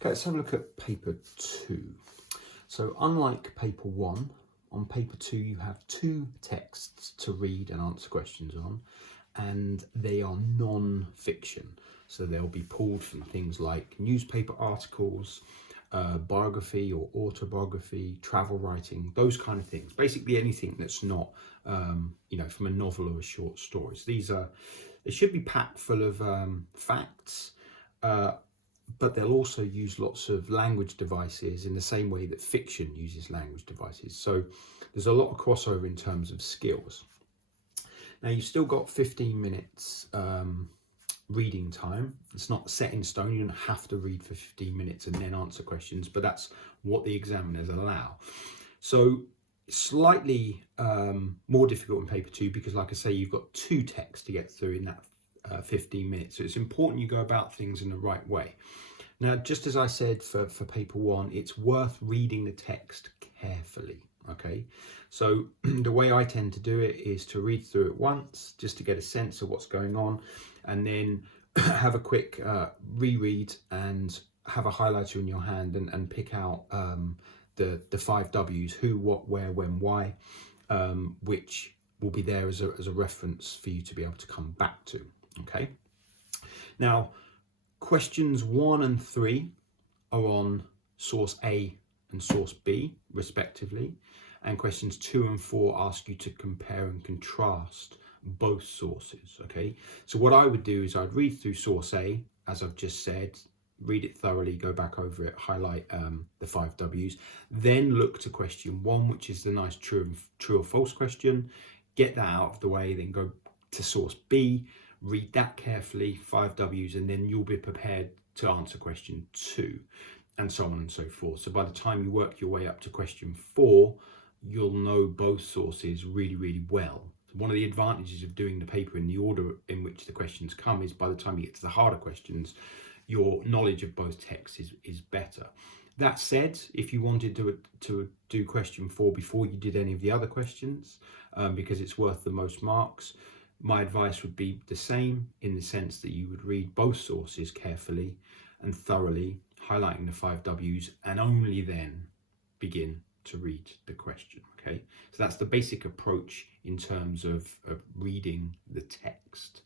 Okay, let's have a look at paper 2. So unlike paper 1, on paper 2 you have 2 texts to read and answer questions on, and they are non-fiction. So they'll be pulled from things like newspaper articles, biography or autobiography, travel writing, those kind of things. Basically anything that's not, from a novel or a short story. So they should be packed full of facts, but they'll also use lots of language devices in the same way that fiction uses language devices. So there's a lot of crossover in terms of skills. Now you've still got 15 minutes reading time. It's not set in stone. You don't have to read for 15 minutes and then answer questions, but that's what the examiners allow. So slightly more difficult in paper 2 because, like I say, you've got 2 texts to get through in that 15 minutes. So it's important you go about things in the right way. Now, just as I said for paper 1, it's worth reading the text carefully. Okay, so the way I tend to do it is to read through it once just to get a sense of what's going on, and then have a quick reread and have a highlighter in your hand and pick out the 5 W's: who, what, where, when, why, which will be there as a reference for you to be able to come back to. Okay, now questions 1 and 3 are on source A and source B respectively, and questions 2 and 4 ask you to compare and contrast both sources. Okay, so what I would do is I'd read through source A, as I've just said, read it thoroughly, go back over it, highlight the 5 W's, then look to question 1, which is the nice true or false question, get that out of the way, then go to source B, read that carefully, 5 W's, and then you'll be prepared to answer question 2, and so on and so forth. So by the time you work your way up to question 4, you'll know both sources really, really well. One of the advantages of doing the paper in the order in which the questions come is by the time you get to the harder questions, your knowledge of both texts is better. That said, if you wanted to do question 4 before you did any of the other questions, because it's worth the most marks, my advice would be the same, in the sense that you would read both sources carefully and thoroughly, highlighting the 5 W's, and only then begin to read the question. Okay, so that's the basic approach in terms of reading the text.